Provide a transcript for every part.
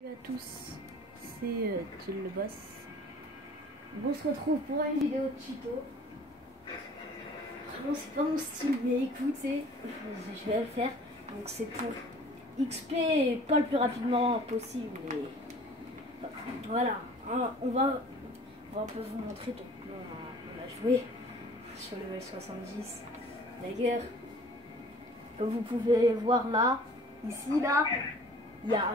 Salut à tous, c'est Kill le boss. On se retrouve pour une vidéo de Cheeto. Vraiment c'est pas mon style, mais écoutez, je vais le faire. Donc c'est pour XP, pas le plus rapidement possible. Et voilà, hein, on va un peu vous montrer. Donc on a joué sur le level 70. D'ailleurs, comme vous pouvez voir là, ici là, il y a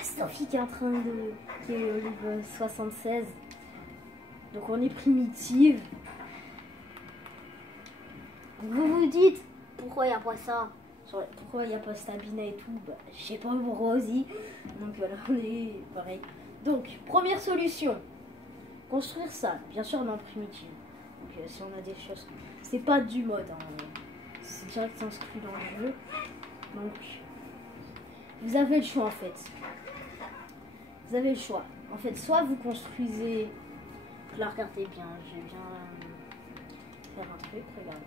Sophie qui est en train de... qui est au niveau 76. Donc on est primitive. Vous vous dites pourquoi il n'y a pas ça, pourquoi il n'y a pas Stabina et tout, bah, je sais pas pourquoi aussi. Donc voilà, on est pareil. Donc première solution, construire ça, bien sûr dans primitive. Donc si on a des choses, c'est pas du mode, hein. C'est direct inscrit dans le jeu. Donc vous avez le choix en fait. Vous avez le choix. En fait, soit vous construisez. Là, regardez bien. Je vais bien faire un truc. Regardez.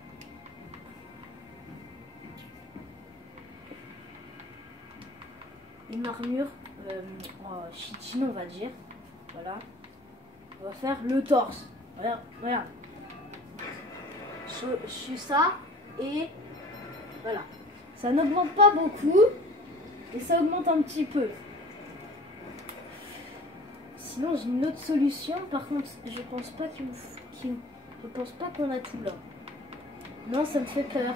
Une armure chitine, on va dire. Voilà. On va faire le torse. Voilà. Je suis ça. Et voilà. Ça n'augmente pas beaucoup. Et ça augmente un petit peu. Sinon j'ai une autre solution, par contre je pense pas je pense pas qu'on a tout là. Non, ça me fait peur.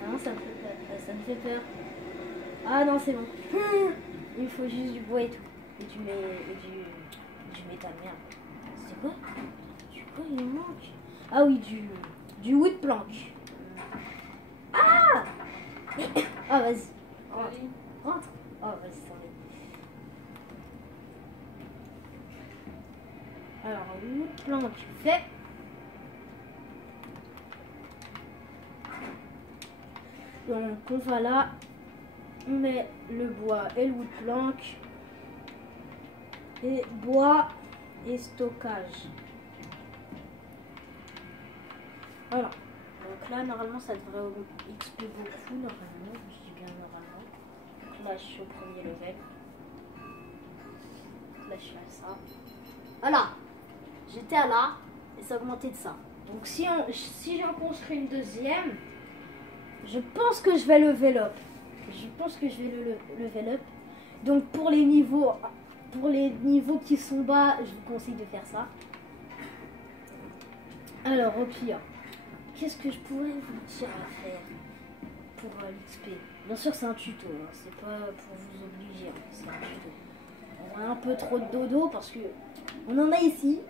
Non, ça me fait peur. Ça me fait peur. Ah non, c'est bon. Il faut juste du bois et tout. Et du métal, merde. C'est quoi? Il manque. Ah oui, du wood plank. Ah mais... Ah vas-y. Rentre. Oh vas-y, attendez. Alors, wood plank fait. Donc, on va là. On met le bois et le wood plank. Et bois et stockage. Voilà. Donc là, normalement, ça devrait XP beaucoup, normalement. Je dis bien normalement. Donc là, je suis au premier level. Là, je suis à ça. Voilà. J'étais à là et ça augmentait de ça. Donc si j'en construis une deuxième, je pense que je vais level up. Le level up. Donc pour les niveaux qui sont bas, je vous conseille de faire ça. Alors au pire, qu'est-ce que je pourrais vous dire à faire pour l'XP? Bien sûr c'est un tuto, hein. C'est pas pour vous obliger, hein. C'est un tuto. On a un peu trop de dodo parce que on en a ici.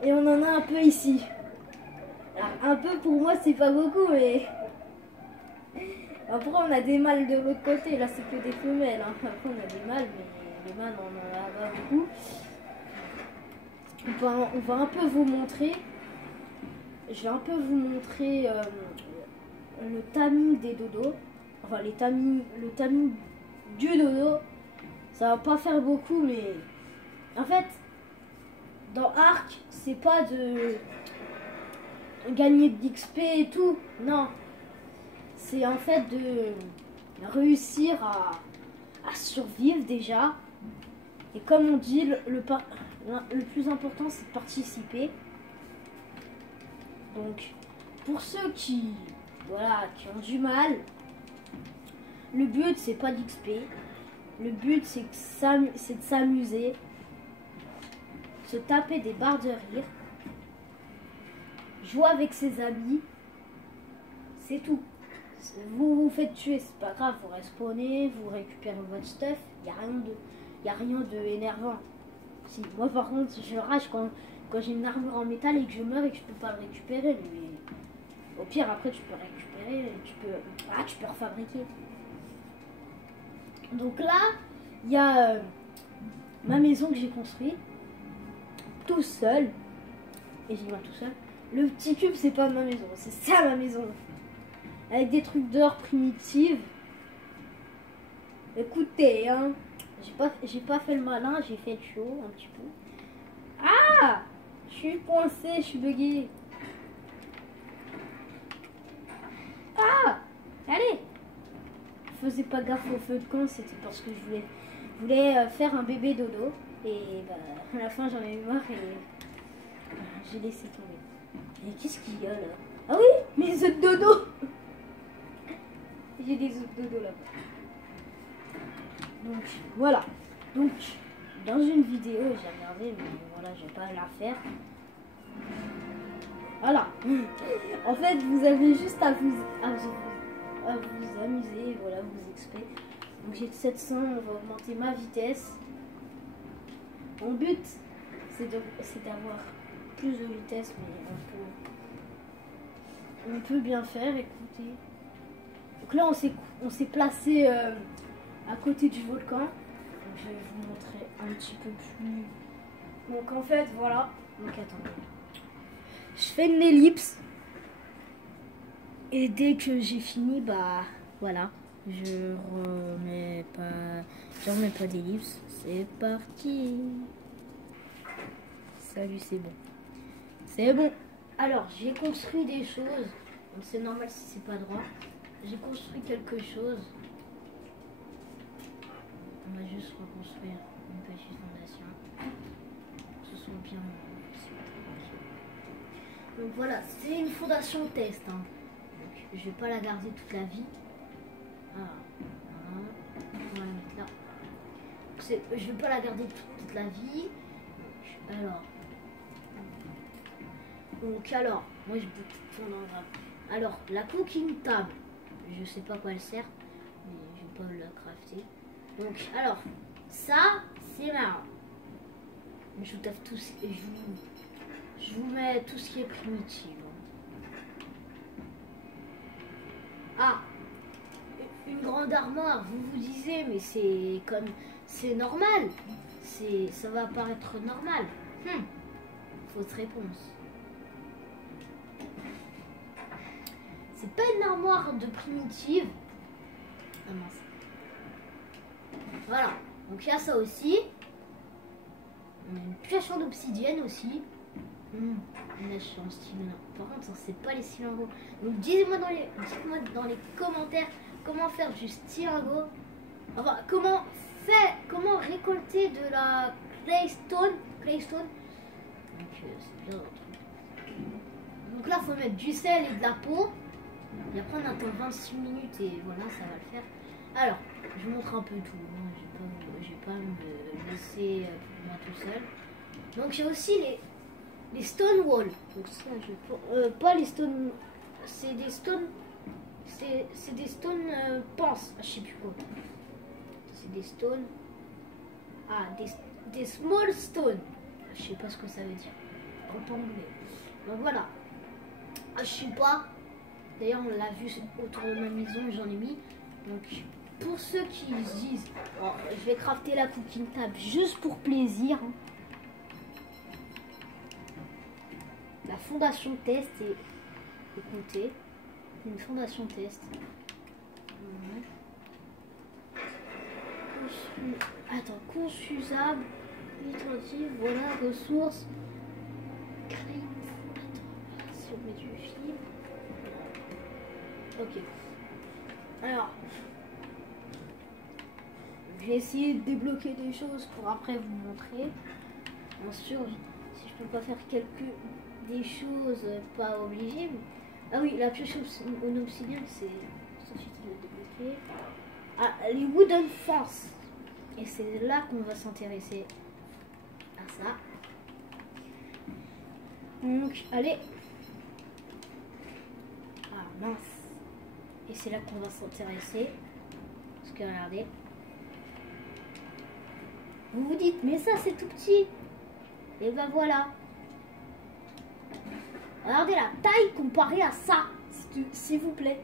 Et on en a un peu ici. Alors, un peu pour moi c'est pas beaucoup, mais après on a des mâles de l'autre côté. Là c'est que des femelles, hein. Après on a des mâles, mais les mâles on en a pas beaucoup. On va un peu vous montrer. Je vais un peu vous montrer le timing des dodos. Enfin le timing du dodo. Ça va pas faire beaucoup, mais en fait dans Ark, c'est pas de gagner de l'XP et tout, non. C'est en fait de réussir à survivre déjà. Et comme on dit, le plus important c'est de participer. Donc, pour ceux qui ont du mal, le but c'est pas d'XP. Le but c'est de s'amuser. Se taper des barres de rire, jouer avec ses amis, c'est tout. Vous vous faites tuer, c'est pas grave, vous respawnez, vous récupérez votre stuff, il n'y a rien de énervant. Si, moi par contre je rage quand j'ai une armure en métal et que je meurs et que je peux pas le récupérer, mais au pire après tu peux récupérer, tu peux refabriquer. Donc là, il y a ma maison que j'ai construite. Tout seul, et j'ai bien tout seul. Le petit cube c'est pas ma maison, c'est ça ma maison, avec des trucs d'or primitives. Écoutez, hein, j'ai pas fait le malin, j'ai fait le show un petit peu. Ah, je suis coincé, je suis bugué. Ah, allez, faisais pas gaffe au feu de camp, c'était parce que je voulais faire un bébé dodo. Et bah, à la fin, j'en ai eu marre et j'ai laissé tomber. Et qu'est-ce qu'il y a là? Ah oui, mes œufs de dodo. J'ai des œufs de dodo là-bas. Donc voilà. Donc dans une vidéo, j'ai regardé, mais voilà, je vais pas la faire. Voilà. En fait, vous avez juste à vous amuser, voilà, vous exper. Donc j'ai 700, on va augmenter ma vitesse. Mon but, c'est d'avoir plus de vitesse, mais on peut bien faire, écoutez. Donc là, on s'est placé à côté du volcan. Donc, je vais vous montrer un petit peu plus. Donc en fait, voilà. Donc attendez. Je fais une ellipse. Et dès que j'ai fini, bah voilà. Je remets pas d'ellipse. C'est parti. Salut, c'est bon. C'est bon. Alors, j'ai construit des choses. Donc c'est normal si c'est pas droit. J'ai construit quelque chose. On va juste reconstruire une petite fondation. Que ce soit bien. Donc voilà, c'est une fondation test. Hein. Donc, je vais pas la garder toute la vie. Voilà. On va la mettre là. Je vais pas la garder toute la vie. Alors, moi je peux tourner en grave. Alors, la cooking table, je sais pas à quoi elle sert, mais je vais pas la crafter. Donc, alors, ça, c'est marrant. Je vous taffe tout, je vous mets tout ce qui est primitif. Ah, une grande armoire, vous vous disiez, mais c'est normal. Ça va paraître normal. Fausse réponse. C'est pas une armoire de primitive. Ah mince. Voilà. Donc il y a ça aussi. Une pioche en obsidienne aussi. Là je suis en stylo. Par contre, c'est pas les cylindres. Donc dites-moi dans les commentaires comment faire du stylo. Enfin, comment récolter de la claystone. Donc c'est bien un truc. Donc là, faut mettre du sel et de la peau. Et après, on attend 26 minutes et voilà, ça va le faire. Alors, je vous montre un peu tout. Je vais pas me laisser pour moi tout seul. Donc, j'ai aussi les stone walls. Donc, ça, pas les stone. C'est des stone. C'est des stone pense. Je sais plus quoi. C'est des stone. Ah, des small stone. Je sais pas ce que ça veut dire. En anglais. Donc voilà. Je sais pas. D'ailleurs, on l'a vu autour de ma maison, j'en ai mis. Donc, pour ceux qui se disent, oh, je vais crafter la cooking table juste pour plaisir. La fondation test est, écoutez, une fondation test. Attends, confusable, itérative, voilà, ressources. Attends, si on met du fil. Ok. Alors, je vais essayer de débloquer des choses pour après vous montrer. Bien sûr, si je peux pas faire des choses pas obligées. Ah oui, la pioche en obsidienne, c'est suffit de le débloquer. Ah, les wooden fence. Et c'est là qu'on va s'intéresser à ça. Donc, allez. Ah mince. Et c'est là qu'on va s'intéresser. Parce que regardez. Vous vous dites, mais ça c'est tout petit. Et ben voilà. Regardez la taille comparée à ça. S'il vous plaît.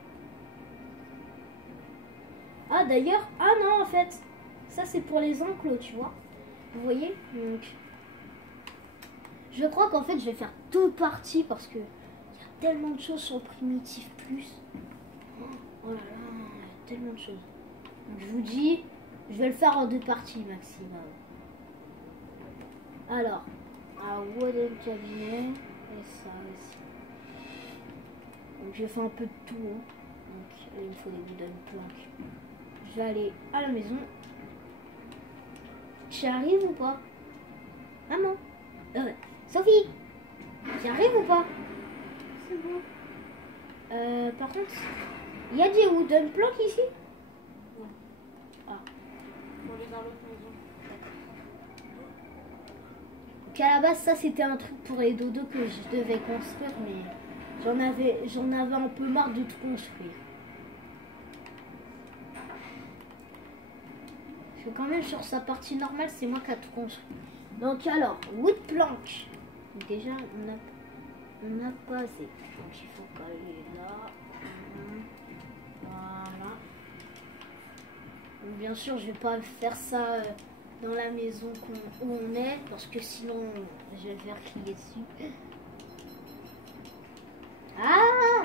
Ah d'ailleurs, ah non en fait. Ça c'est pour les enclos, tu vois. Vous voyez. Donc, je crois qu'en fait je vais faire deux parties parce que il y a tellement de choses sur Primitive Plus. Oh là là, il y a tellement de choses. Donc, je vous dis, je vais le faire en deux parties maximum. Alors, un wooden cabinet et ça aussi. Donc je fais un peu de tout. Hein. Donc il me faut des wooden planks. Je vais aller à la maison. J'y arrive ou pas? Maman. Sophie. J'y arrive ou pas? C'est bon. Par contre, il y a des wooden planks ici? Non. Ah. Faut aller dans l'autre maison. Qu'à la base, ça c'était un truc pour les dodos que je devais construire, mais j'en avais un peu marre de tout construire. Parce que quand même sur sa partie normale, c'est moi qui a tout construit. Donc alors, wood plank. Déjà, on n'a pas assez. Donc il faut caler là. Voilà. Donc, bien sûr, je vais pas faire ça dans la maison où on est, parce que sinon je vais faire cliquer dessus. Ah!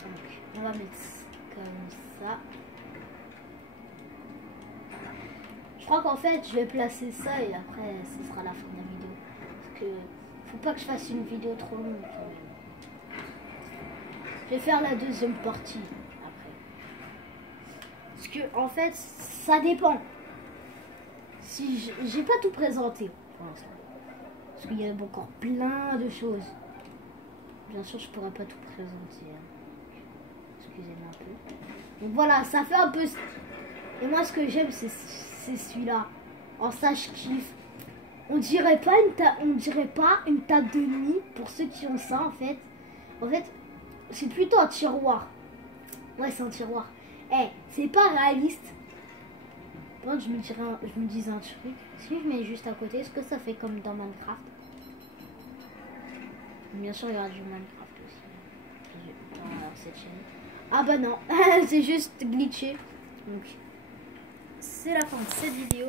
Donc, on va mettre comme ça. Je crois qu'en fait, je vais placer ça et après, ce sera la fin de la vidéo. Parce que faut pas que je fasse une vidéo trop longue quand même. Je vais faire la deuxième partie après. Parce que en fait, ça dépend. Si j'ai pas tout présenté pour l'instant. Parce qu'il y a encore plein de choses. Bien sûr, je pourrais pas tout présenter. Hein. Excusez-moi un peu. Donc voilà, ça fait un peu... Et moi, ce que j'aime, c'est celui-là. En ça, je kiffe. On dirait pas une table de nuit pour ceux qui ont ça, en fait. En fait, c'est plutôt un tiroir. Ouais, c'est un tiroir. Eh, c'est pas réaliste. Bon, je me disais un truc. Si je mets juste à côté, est-ce que ça fait comme dans Minecraft? Bien sûr, il y aura du Minecraft aussi. Dans cette chaîne. Ah bah non, c'est juste glitché. Donc, c'est la fin de cette vidéo.